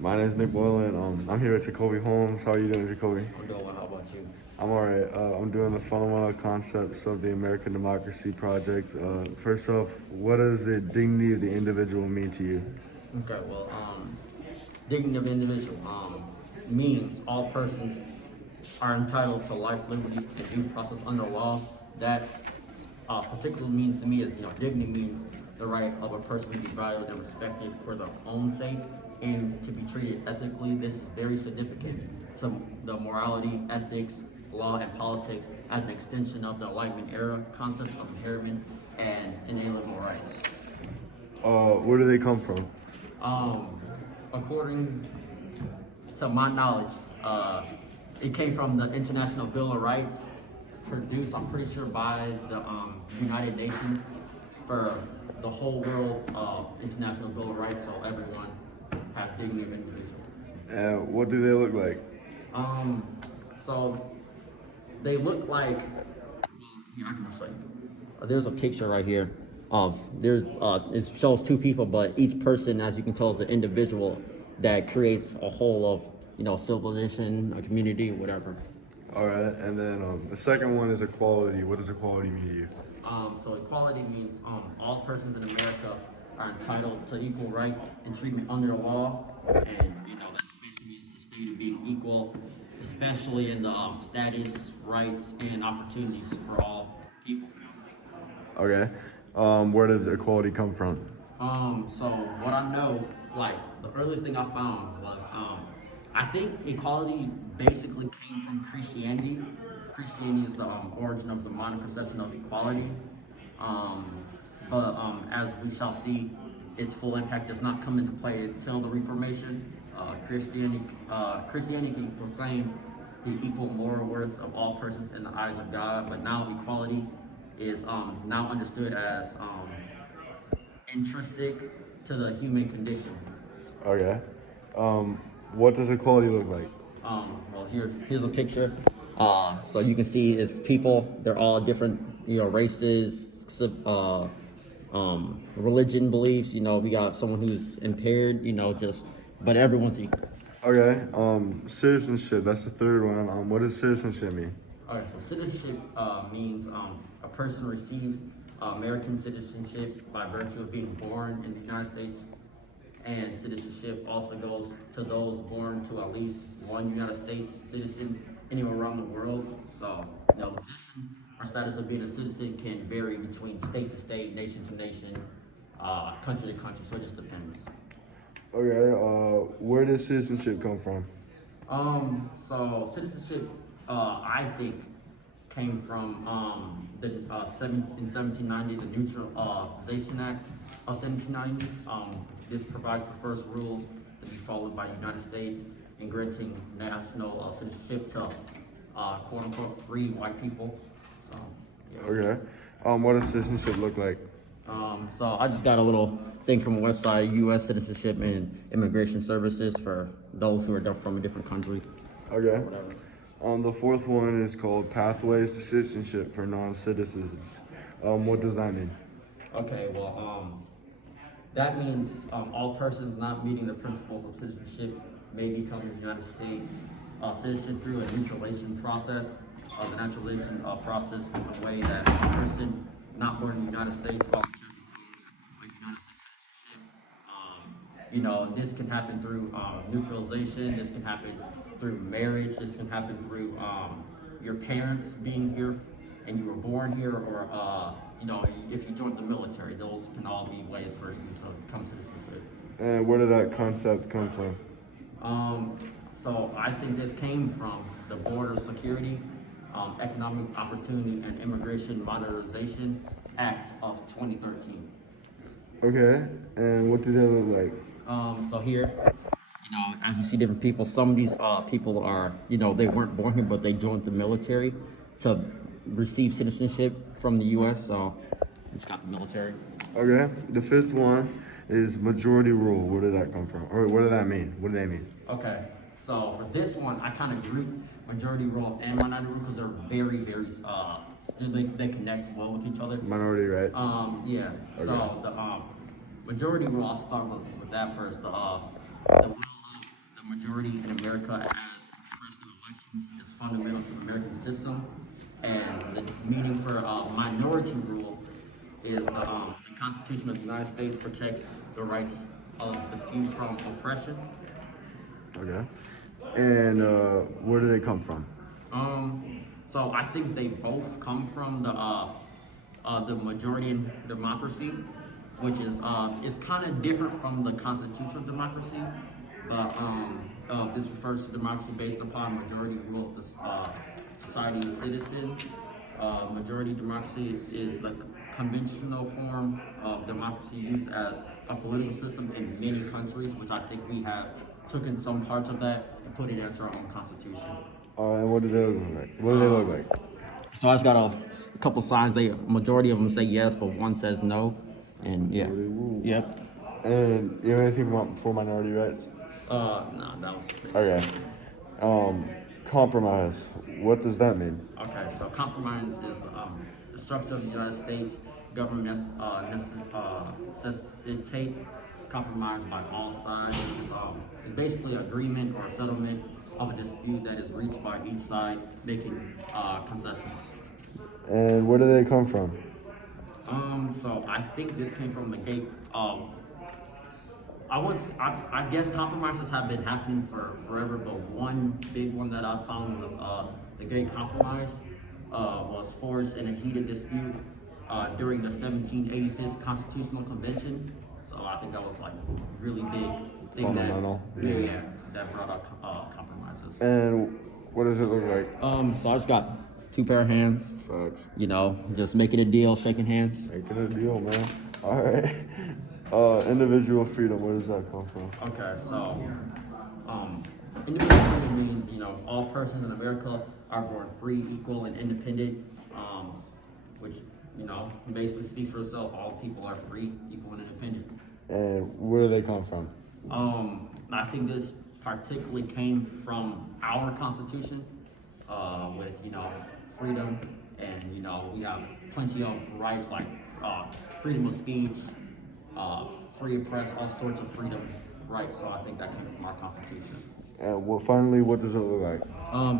My name is Nick Boylan. I'm here at Jacoby Homes. How are you doing, Jacoby? I'm doing well. How about you? I'm all right. I'm doing the fundamental concepts of the American Democracy Project. First off, what does the dignity of the individual mean to you? Okay. Well, dignity of individual means all persons are entitled to life, liberty, and due process under law. That particularly means to me is dignity means the right of a person to be valued and respected for their own sake and to be treated ethically. This is very significant to the morality, ethics, law, and politics as an extension of the Enlightenment era concepts of inheritment and inalienable rights. Where do they come from? Um, According to my knowledge, it came from the International Bill of Rights, produced, I'm pretty sure, by the United Nations for the whole world International Bill of Rights, so everyone has dignity of individual. What do they look like? So they look like, here, I can show you. There's a picture right here of it shows two people, but each person, as you can tell, is an individual that creates a whole of civilization, a community, whatever. All right, and then the second one is equality. What does equality mean to you? So equality means all persons in America are entitled to equal rights and treatment under the law, and that basically means the state of being equal, especially in the status, rights, and opportunities for all people. Okay. Where did equality come from? So what I know, like the earliest thing I found was, I think equality basically came from Christianity. Christianity is the origin of the modern conception of equality. But as we shall see, its full impact does not come into play until the Reformation. Christianity proclaimed the equal moral worth of all persons in the eyes of God, but now equality is now understood as intrinsic to the human condition. Okay. What does equality look like? Well, here's a picture. So you can see it's people. They're all different, races, religion, beliefs. We got someone who's impaired. But everyone's equal. Okay. Citizenship. That's the third one. What does citizenship mean? Okay, so citizenship means a person receives American citizenship by virtue of being born in the United States, and citizenship also goes to those born to at least one United States citizen anywhere around the world. So, position or status of being a citizen can vary between state to state, nation to nation, country to country. So it just depends. Okay. Where does citizenship come from? So citizenship, I think, came from in 1790, the Neutralization Act of 1790. This provides the first rules to be followed by the United States in granting national citizenship to quote unquote free white people. So, yeah. Okay. What does citizenship look like? So I just got a little thing from a website, U.S. Citizenship and Immigration Services for those who are from a different country. Okay. Whatever. The fourth one is called Pathways to Citizenship for Non-Citizens. What does that mean? Okay, well, that means all persons not meeting the principles of citizenship may become the United States citizen through a naturalization process. The naturalization process is the way that a person not born in the United States voluntarily becomes like United States citizenship. This can happen through neutralization. This can happen through marriage. This can happen through your parents being here and you were born here, or if you joined the military. Those can all be ways for you to become citizenship. And where did that concept come from? So I think this came from the Border Security, Economic Opportunity, and Immigration Modernization Act of 2013. Okay, and what did that look like? So here, as you see different people, some of these people are, they weren't born here, but they joined the military to receive citizenship from the U.S., so just got the military. Okay, the fifth one is majority rule. Where did that come from? Or what did that mean? What do they mean? Okay, so for this one, I kind of grouped majority rule and minority rule because they're very, very, they connect well with each other. Minority rights. Yeah. Okay. So the majority rule, I'll start with that first. The will of America as expressed through elections is fundamental to the American system. And the meaning for minority rule is the Constitution of the United States protects the rights of the few from oppression. Okay. And where do they come from? So I think they both come from the majority democracy, which is kind of different from the constitutional democracy, but this refers to democracy based upon majority rule of the society's citizens. Majority democracy is the conventional form of democracy used as a political system in many countries, which I think we have taken some parts of that and put it into our own constitution. And what do they look like? What do they look like? So I just got a couple signs. Majority of them say yes, but one says no. And yeah. Yep. And you have anything for minority rights? No, that was Okay. Compromise. What does that mean? Okay, so compromise is the structure of the United States government necessitates compromise by all sides, which is basically agreement or settlement of a dispute that is reached by each side making concessions. And where do they come from? So I think this came from the gate. I guess compromises have been happening for forever, but one big one that I found was the Great Compromise was forged in a heated dispute during the 1786 Constitutional Convention. So I think that was like really big thing Fundamental. that brought up compromises. And what does it look like? So I just got two pair of hands. Facts. You know, just making a deal, shaking hands. Making a deal, man. All right. Individual freedom, where does that come from? Okay, so individual freedom means, you know, all persons in America are born free, equal, and independent, which, you know, basically speaks for itself. All people are free, equal, and independent. And where do they come from? I think this particularly came from our Constitution, with, you know, freedom, and, you know, we have plenty of rights like freedom of speech, free press, all sorts of freedom rights. So I think that came from our Constitution. And finally, what does it look like?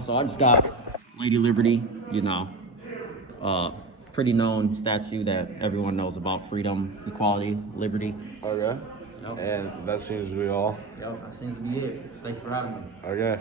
So I just got Lady Liberty, you know, pretty known statue that everyone knows about: freedom, equality, liberty. Okay. Yep. And that seems to be all. Yep, that seems to be it. Thanks for having me. Okay.